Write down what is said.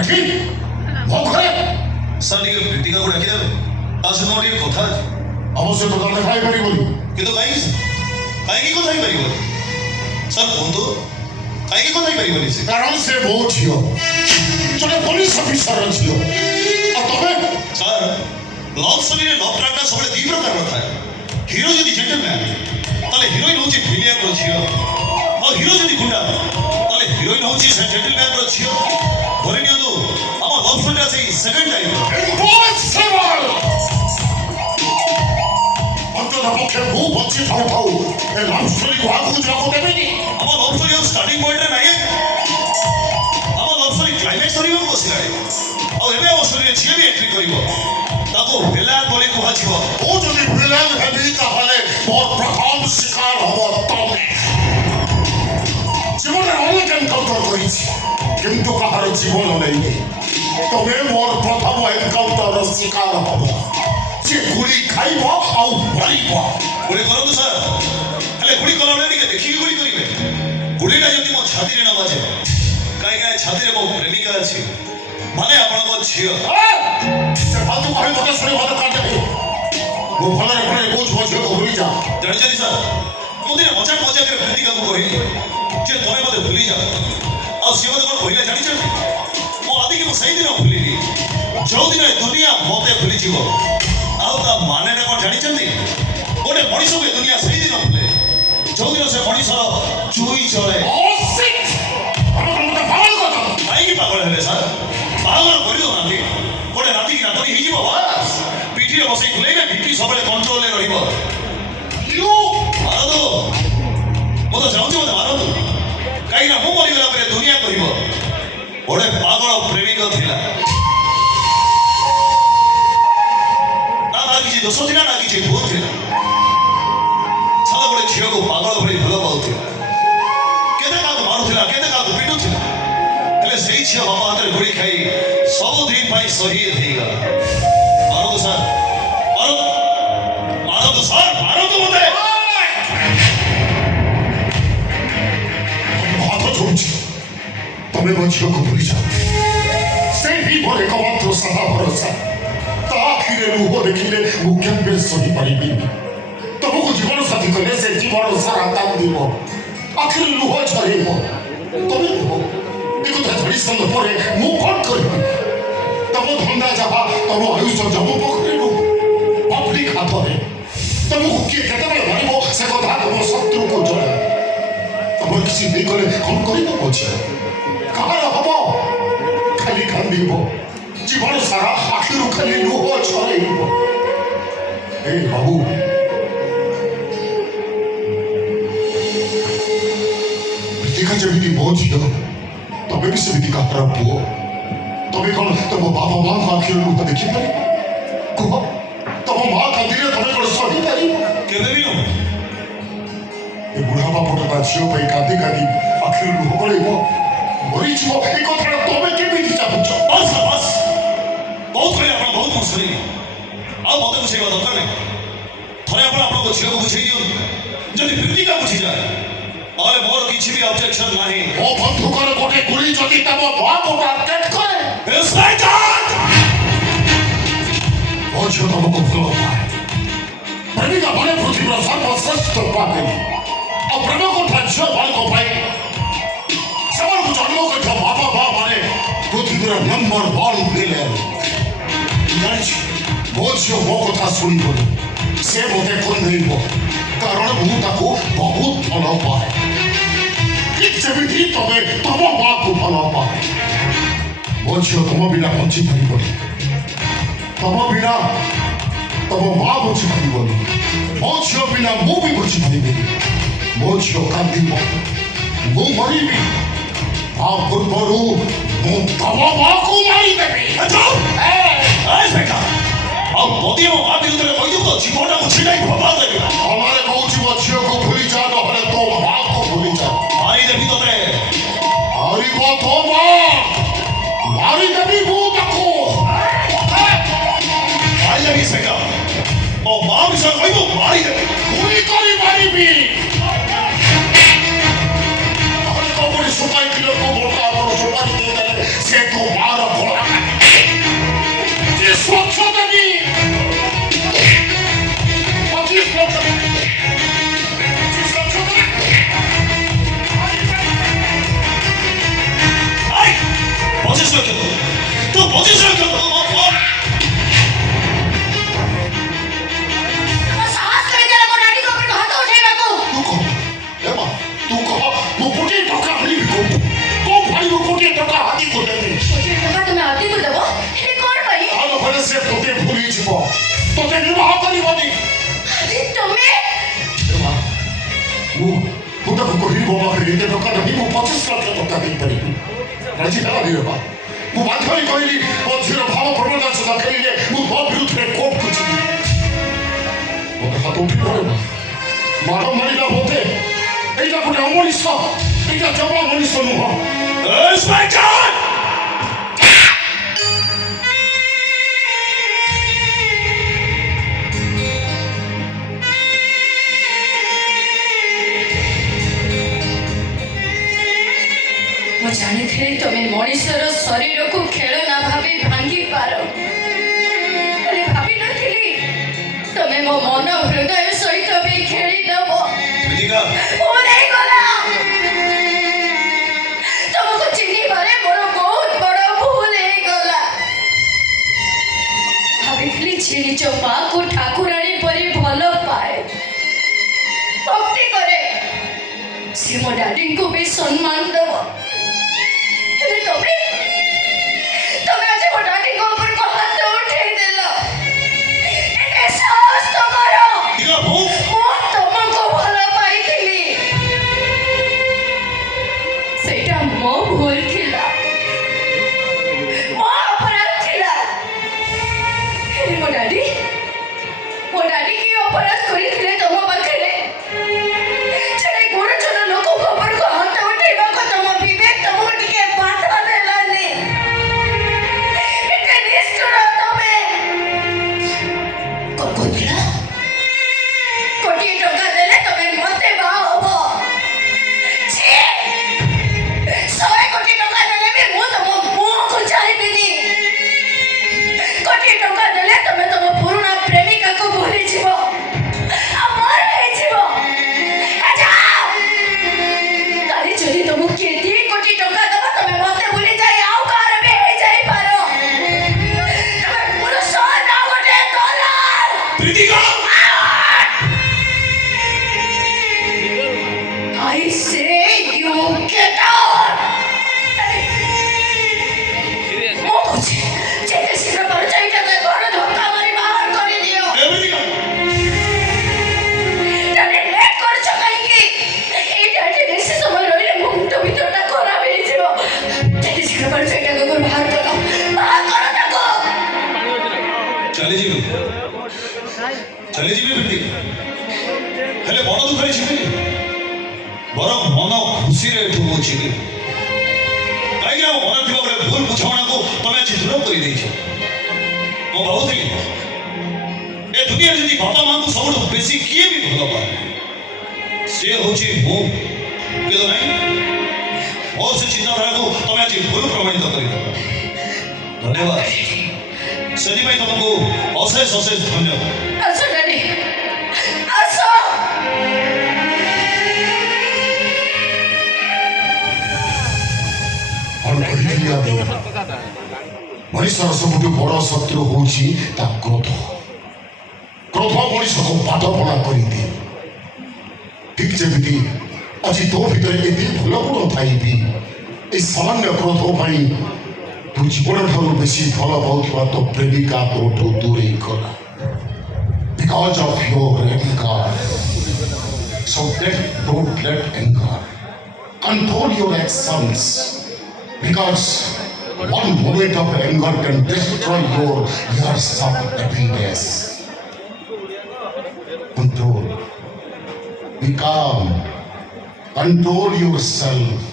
ଏଠି ମୋ ଘରେ ସାର୍ ଟିକେ ପ୍ରୀତିକାକୁ ଡାକିଦେବେ ତା ସହିତ ମୋର ଟିକେ କଥା ଅଛି। ଅବଶ୍ୟ ତ ତମେ ଖାଇପାରିବନି କିନ୍ତୁ କାହିଁକି କାହିଁକି କଥା ହେଇପାରିବନି ସାର୍ କୁହନ୍ତୁ କାହିଁକି କଥା ହେଇପାରିବନି ସେ? କାରଣ ସେ ମୋ ଝିଅ, ଜଣେ ପୋଲିସ ଅଫିସର ଝିଅ। ଆଉ ତମେ ସାର୍ ଲଭ୍ ଷ୍ଟୋରିରେ ଲଭ୍ ଟ୍ରାକ୍ଟା ସବୁବେଳେ ଦୁଇ ପ୍ରକାରର ଥାଏ। ହିରୋ ଯଦି ଜେଣ୍ଟଲମ୍ୟାନ୍ ତାହେଲେ ହିରୋଇନ୍ ହେଉଛି ଭିଲିଆନ୍ର ଝିଅ, ଆଉ ହିରୋ ଯଦି ଗୁଣ୍ଡା ତାହେଲେ ହିରୋଇନ୍ ହେଉଛି ସେ ଜେଣ୍ଟଲମ୍ୟାନ୍ର ଝିଅ। ଧରି ନିଅନ୍ତୁ ଆମ ଲଭ୍ ଷ୍ଟୋରିଟା ସେଇ ସେକେଣ୍ଡ ଟାଇପ୍ର। ଇମ୍ପସିବଲ୍! ଅନ୍ତତଃ ପକ୍ଷେ ମୁଁ ବଞ୍ଚି ଥାଉ ଥାଉ ଏ ଲଭ୍ ଷ୍ଟୋରିକୁ ଆଗକୁ ଯିବାକୁ ଦେବିନି। ଆମ ଲଭ୍ ଷ୍ଟୋରି ଆଉ ଷ୍ଟାର୍ଟିଂ ପଏଣ୍ଟରେ ନାହିଁ। ଆମ ଲଭ୍ ଷ୍ଟୋରି କ୍ଲାଇମ୍ୟାକ୍ସ ଧରିବାକୁ ବସିଲାଣି। ଆଉ ଏବେ ଆମ ଷ୍ଟୋରିରେ ଝିଅ ବି ଏଣ୍ଟ୍ରି କରିବ, ତାକୁ ଭିଲାନ୍ ବୋଲି କୁହାଯିବ। ମୁଁ ଯଦି ଭିଲେନ୍ ହେବି ତାହେଲେ ମୋର ପ୍ରଥମ ଶିକାର ହବ ତମେ। ଜୀବନରେ ଅନେକ ଏନକାଉଣ୍ଟର କରିଛି କିନ୍ତୁ କାହାର ଜୀବନ ନେଇନି। ତମେ ମୋର ପ୍ରଥମ ଏନକାଉଣ୍ଟରର ଶିକାର ହବ। ସେ ଗୁଳି ଖାଇବ ଆଉ ମରିବ। ଗୁଳି କରନ୍ତୁ ସାର୍, ହେଲେ ଗୁଳି କଲାବେଳେ ଟିକେ ଦେଖିକି ଗୁଳି କରିବେ। ଗୁଳିଟା ଯେମିତି ମୋ ଛାତିରେ ନ ବାଜେ, କାହିଁକି ନା ଛାତିରେ ମୋ ପ୍ରେମିକା ଅଛି, ମାନେ ଆପଣଙ୍କ ଝିଅ। ସେ ଫାଲତୁ କହି ମତେ ଶୁଣି ମତେ କାଟିଦେବି। ମୁଁ ଭଲରେ ଭଲରେ କହୁଛି ମୋ ଝିଅକୁ ଭୁଲିଯା। ଜାଣିଛନ୍ତି ସାର୍, ମୁଁ ଦିନେ ମଜାକରେ ପ୍ରୀତିକାକୁ କହିଲି ଯେ ତମେ ମୋତେ ଭୁଲିଯାଅ। ଆଉ ସିଏ ମୋତେ କ'ଣ କହିଲେ ଜାଣିଛନ୍ତି? ମୁଁ ଆଦିକି ମୁଁ ସେଇଦିନ ଭୁଲିଲି ଯେଉଁଦିନ ଏ ଦୁନିଆ ମୋତେ ଭୁଲିଯିବ। ଆଉ ତା ମାନେଟା କ'ଣ ଜାଣିଛନ୍ତି? ଗୋଟେ ମଣିଷକୁ ଏ ଦୁନିଆ ସେଇଦିନ ଭୁଲେ ଯେଉଁଦିନ ସେ ମଣିଷର ଚୁଇ ଚଳେ। କାହିଁକି ପାଗଳ ହେଲେ ସାର୍? ବାହାଘର କରିଦେଉନାହାନ୍ତି, ଗୋଟେ ରାତିକି ନାତନି ହେଇଯିବ, ବାସ୍ ପିଠିରେ ବସେଇ ବୁଲେଇବେ, ବିପି ସବୁବେଳେ କଣ୍ଟ୍ରୋଲରେ ରହିବ। ମାରନ୍ତୁ, ମୁଁ ତ ଚାହୁଁଛି ମୋତେ ମାରନ୍ତୁ, କାହିଁକିନା ମୁଁ ମରିଗଲା ପରେ ଦୁନିଆ କହିବ ଗୋଟେ ପାଗଳ ପ୍ରେମିକ ଥିଲା। ନା ତାର କିଛି ଦୋଷ ଥିଲା ନା କିଛି ଭୁଲ ଥିଲା। ସାରା ଗୋଟେ ଝିଅକୁ ପାଗଳ ଭଳି ଭଲ ପାଉଥିଲା, କେତେ କାହାକୁ ମାରୁଥିଲା, କେତେ କାହାକୁ ପିଟୁଥିଲା, ହେଲେ ସେଇ ଝିଅ ବାପା ହାତରେ ଗୁଳି ଖାଇ ସବୁଦିନ ପାଇଁ ଶହୀଦ ହେଇଗଲା। ମାରନ୍ତୁ ସାର୍, ମାରନ୍ତୁ, ମାରନ୍ତୁ ସାର୍, ମାରନ୍ତୁ ମୋତେ। ହାତ ଯୋଡୁଛି, ତମେ ମୋ ଝିଅକୁ ଭୁଲିଯାଅ। ସେ ହିଁ ମୋର ଏକମାତ୍ର ସାହା ଭରସା। ତା ଆଖିରେ ଲୁହ ଦେଖିଲେ ମୁଁ କେବେ ସହିପାରିବିନି। ତମକୁ ଜୀବନ ସାଥୀ କଲେ ସେ ଜୀବନ ସାରା କାନ୍ଦିବ, ଆଖିରେ ଲୁହ ଝରେଇବ। ତମେ କୁହ, ଏକଥା ଝଡ଼ି ସାରିଲା ପରେ ମୁଁ କ'ଣ କରିବି? ତମ ଧନ୍ଦା ଯାହା, ତମ ଆୟୁଷ ଯମ ପୋଖରୀରୁ ପବ୍ଲିକ ହାତରେ। ତମକୁ କିଏ କେତେବେଳେ ମାରିବ ସେ କଥା ତମ ଶତ୍ରୁକୁ ଜଣା। ତମର କିଛି ନେଇଗଲେ କ'ଣ କରିବ ମୋ ଝିଅ? କାହାର ହବ? ଖାଲି କାନ୍ଦିବ, ଜୀବନ ସାରା ଆଖିରୁ ଖାଲି ଲୁହ ଝରେଇବ। ଏ ବାବୁ, ପ୍ରୀତିକା ଯେମିତି ମୋ ଝିଅ, ତମେ ବି ସେମିତି କାହାର ପୁଅ। ତମେ କ'ଣ ତମ ବାବା ମାଙ୍କ ଆଖିରୁ ଲୁହ ଦେଖିପାରିବ? କୁହ, ତମ ମା କାନ୍ଦିଲେ ତମେ କ'ଣ ସହିପାରିବ? କେବେ ବି ନୁହଁ। ଏ ବୁଢ଼ା ବାପଟା ତା ଝିଅ ପାଇଁ କାନ୍ଦି କାନ୍ଦି ଆଖିରୁ ଲୁହ ଗଳେଇବ, ମରିଯିବ। ଏ କଥାଟା ତମେ କେମିତି ଚାହୁଁଛ? ବାସ୍ ବାସ୍, ବହୁତ କହିଲେ ଆପଣ, ବହୁତ ମୁଁ ଶୁଣିଲି। ଆଉ ମୋତେ ବୁଝେଇବା ଦରକାର ନାହିଁ। ଥରେ ଆପଣ ଆପଣଙ୍କ ଝିଅକୁ ବୁଝେଇ ଦିଅନ୍ତୁ, ଯଦି ପ୍ରୀତିକା ବୁଝିଯାଏ ତାହେଲେ ମୋର କିଛି ବି ଅବଜେକ୍ସନ ନାହିଁ। ମୋ ବନ୍ଧୁକର ଗୋଟେ ଗୁଳି ଯଦି ତମ ମାକୁ ଟାର୍ଗେଟ କରେ, ମୋ ଝିଅ ତମକୁ ଭଲ ପାଏ। ପ୍ରେମିକା ମାନେ ପୃଥିବୀର ସର୍ବଶ୍ରେଷ୍ଠ ପାପୀ। ଆଉ ପ୍ରେମ କଥା ଝିଅମାନଙ୍କ ପାଇଁ ସେମାନଙ୍କୁ ଜନ୍ମ କରିଥିବା ବାପା ମା ମାନେ ପୃଥିବୀର ନମ୍ବର 1 ଭିଲେନ୍। ଜାଣିଛି, ମୋ ଝିଅ ମୋ କଥା ଶୁଣିବନି, ସେ ମୋତେ କନ୍ଦେଇବ, କାରଣ ମୁଁ ତାକୁ ବହୁତ ଭଲ ପାଏ। ଠିକ୍ ଯେମିତି ତମେ ତମ ମାକୁ ଭଲ ପାଏ। ମୋ ଝିଅ ତମ ବିନା ବଞ୍ଚିପାରିବନି, ତମ ବିନା ତମ ମା ବଞ୍ଚିପାରିବନି, ମୋ ଝିଅ ବିନା ମୁଁ ବି ବଞ୍ଚିପାରିବିନି। ମୋ ଝିଅ କାନ୍ଦିବ, ମୁଁ ମରିବି, ତା ପୂର୍ବରୁ ମୁଁ ତମ ମାକୁ ମାରିଦେବି। ଆଉ ମୋଦି ମୋ ମା ବିରୁଦ୍ଧରେ କହିଦେବୁ ତ ଜୀବନଟାକୁ ଛିଣ୍ଡାଇ ଭବା ଦେବି। আমারে কৌছি ମୋ ଝିଅକୁ ଭୁଲି ଯା, ନହେଲେ ତୋ ମାକୁ ଭୁଲି ଯା। ମାରିଦେବି ତତେ। ମାରିବ ତୋ ମା, ମାରିଦେବି ମୁଁ ତାକୁ। ମାରିଦେବି ସେକା, ମୋ ମା ବିଷୟରେ କହିବୁ, ମାରିଦେବି। ଗୁଳି କରି ମାରିବି। ନହେଲେ କବୁଡ଼ି ସୁପାରି କିଲୋକୁ ମୋଟା ଆପଣ ସୁପାରି ଦେଇଦେଲେ ସେ ତୋ ମାର ତୋତେ ବିବାହ କରିବନି। ଆରେ ତମେ ମୁଁ ତାକୁ କହିଲି ମୋ ପାଖରେ ଏତେ ଟଙ୍କା ନାହିଁ, ମୁଁ 25 ଲକ୍ଷ ଟଙ୍କା ଦେଇପାରିବି। ରାଜି ହେଲାନି ବାପା। ମୁଁ ବାଧ୍ୟ ହୋଇ କହିଲି ମୋ ଝିଅର ଭାବ ପ୍ରବଣତା ଦେଖେଇଲେ ମୁଁ ମୋ ବିରୁଦ୍ଧରେ କୋର୍ଟକୁ ଯିବି। ମୋତେ ହାତ ଉଠିବ ମାଡ଼ ମାରିଲା ମୋତେ। এইটা ଗୋଟେ ଅମଣିଷ, এইটা ଜମା ମଣିଷ ନୁହଁ। ଇନ୍ସପେକ୍ଟର! ମୁଁ ଜାଣିଥିଲି ତମେ ମଣିଷର ଶରୀରକୁ ଖେଳନା ଭାବି ଭାଙ୍ଗି ପାର, ହେଲେ ଭାବିନଥିଲି ତମେ ମୋ ମନ ହୃଦୟ ସହିତ ବି ଖେଳିଦେବ। ପ୍ରୀତିକା, ଭୁଲ ହେଇଗଲା। ତମକୁ ଚିହ୍ନିବାରେ ମୋର ବହୁତ ବଡ଼ ଭୁଲ ହେଇଗଲା। ଭାବିଥିଲି ଯେ ନିଜ ମାକୁ ଠାକୁରାଣୀ ପରି ଭଲ ପାଏ, ଭକ୍ତି କରେ, ସେ ମୋ ଡାଡିଙ୍କୁ ବି ସମ୍ମାନ ଦେବ। ହେଲେ ତମେ ଆଜି ମୋ ଡାଡିଙ୍କ ଉପରକୁ ହାତ ଉଠେଇଦେଲ। ଏତେ ସାହସ ତମର! ପ୍ରୀତିକା, ମୁଁ ମୁଁ ତମକୁ ଭଲ ପାଇଥିଲି, ସେଇଟା ମୋ ଭୁଲ ଥିଲା, ମୋ ଅପରାଧ ଥିଲା। ହେଲେ ମୋ ଡାଡି କି ଅପରାଧ କରିଥିଲେ ତମ ପାଖରେ? ଜଣେ ଗୁରୁଜନ ଲୋକଙ୍କ ଉପରକୁ ହାତ ଉଠେଇବାକୁ ତମ ବିବେକ ତମକୁ ଟିକେ ବାଧା ଦେଲାନି? ଏତେ ନିଷ୍ଠୁର ତମେ! କଣ କହୁଥିଲ? କୋଟିଏ ଟଙ୍କା ଦେଲେ ତମେ ମତେ ବାହା ହବ? ଛି! 100 କୋଟି ଟଙ୍କା ଦେଲେ ବି ମୁଁ ତମ ମୁହଁକୁ ଚାହିଁବିନି। କୋଟିଏ ଟଙ୍କା ଦେଲେ ତମେ ତମ ପୁରୁଣା ପ୍ରେମିକାକୁ ଭୁଲିଯିବ, ଆମର ହେଇଯିବ। ଯାଅ! କାଲି ଯଦି ତମକୁ କିଏ 2 କୋଟି ଟଙ୍କା ଦବ ତମେ ମତେ ଭୁଲି ଯାଇ ଆଉ କାହାର ବି ହେଇଯାଇପାର। ତମେ ପୁରୁଷ ନା ଗୋଟେ ଦଲାଲ। Preetika! I say you get out! ମୁଁ କହୁଛି ଯେତେ ଶୀଘ୍ର ପାରୁଛ ଏଇଟାକୁ ଘର ଧକ୍କା ମାରି ବାହାର କରିଦିଅ। ଏ ପ୍ରୀତିକା! ତମେ ଲେଟ୍ କରୁଛ କାହିଁକି? ଏଇଟା ଏଠି ବେଶୀ ସମୟ ରହିଲେ ମୋ ମୁଣ୍ଡ ଭିତରଟା ଖରାପ ହେଇଯିବ। ଯେତେ ଶୀଘ୍ର ପାରୁଛ ଏଇଟାକୁ ଘରୁ ବାହାର କର, ବାହାର କର ତାକୁ। ଚାଲିଯିବି ପ୍ରୀତିକା, ହେଲେ ମନ ଦୁଃଖରେ ଯିବିନି, ବରଂ ମନ ଖୁସିରେ ଏଠୁ ମୁଁ ଯିବି। କାହିଁକି ଆମ ମନରେ ଥିବା ଗୋଟେ ଭୁଲ ବୁଝାମଣାକୁ ତମେ ଆଜି ଦୂର କରିଦେଇଛ। ମୁଁ ଭାବୁଥିଲି ଏ ଦୁନିଆରେ ଯଦି ବାପା ମାଆଙ୍କୁ ସବୁଠୁ ବେଶୀ କିଏ ବି ଭଲ ପାଏ ସେ ହଉଛି ମୁଁ, କିନ୍ତୁ ନାହିଁ, ମୋର ସେ ଚିନ୍ତାଧାରାକୁ ତମେ ଆଜି ଭୁଲ ପ୍ରମାଣିତ କରିଦେବ। ଧନ୍ୟବାଦ, ସେଥିପାଇଁ ତମକୁ ଅଶେଷ ଅଶେଷ ଧନ୍ୟବାଦ। ଆସ ଡାଡି, ଆସ। କ'ଣ କହିଥିଲି ଆଜି? ମଣିଷର ସବୁଠୁ ବଡ଼ ଶତ୍ରୁ ହେଉଛି ତା କ୍ରୋଧ। କ୍ରୋଧ ମଣିଷକୁ ପାଠପଢ଼ା କରିଦିଏ। ଠିକ୍ ଯେମିତି ଆଜି ତୋ ଭିତରେ ଏତେ ଭଲ ଗୁଣ ଥାଇବି এই ସାମାନ୍ୟ କ୍ରୋଧ ପାଇଁ ତୁ ଜୀବନଠାରୁ ବେଶୀ ଭଲ ପାଉଥିବା ତୋ ପ୍ରେମିକା ତୋଠୁ ଦୂରେଇ ଗଲା। Because of your anger. So don't let anger control your actions. Because one moment of anger can destroy your years of happiness. Control. Be calm. Control yourself.